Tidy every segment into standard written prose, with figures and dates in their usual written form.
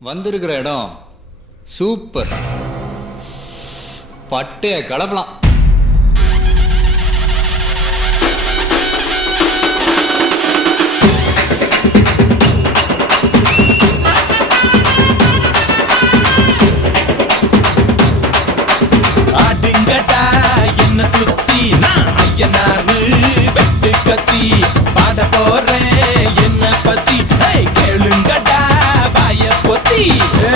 வந்திருக்கிற இடம் சூப்பர். பட்டைய கலப்பலாம். ஆடுங்கடா என்ன சுத்தி நான் ஐயனாரு வெட்டு கத்தி பாட போறேன் என்ன பத்தி கேளுங்கடா பாய பொத்தி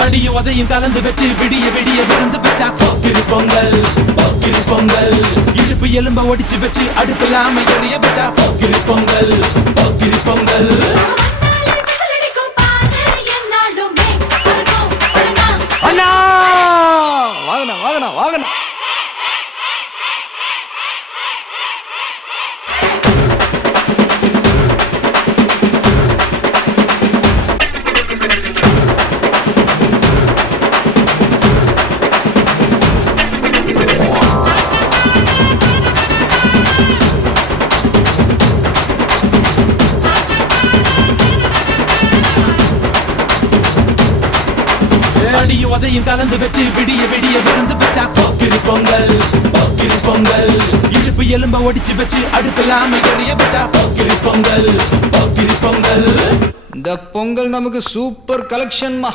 அடியும் உதையும் கலந்து வச்சு விடிய விடிய விழுந்து வச்சா போக்கிரு பொங்கல் போக்கிரு பொங்கல் இடுப்பு எலும்ப ஒடிச்சு வச்சு அடுப்பில்லாம எறிய வச்சா போக்கிரு பொங்கல் போக்கிரு பொங்கல். அண்ணா வாங்கண்ணா வாங்கண்ணா வாங்கண்ணா. அடியும் உதையும் கலந்து வச்சு விடிய விடிய விழுந்து வச்சா போக்கிரு பொங்கல் போக்கிரு பொங்கல் இடுப்பு எலும்ப ஒடிச்சு வச்சு அடுப்பில்லாம எறிய வச்சா போக்கிரு பொங்கல் போக்கிரு பொங்கல். இந்த பொங்கல் நமக்கு சூப்பர் கலெக்ஷன்மா.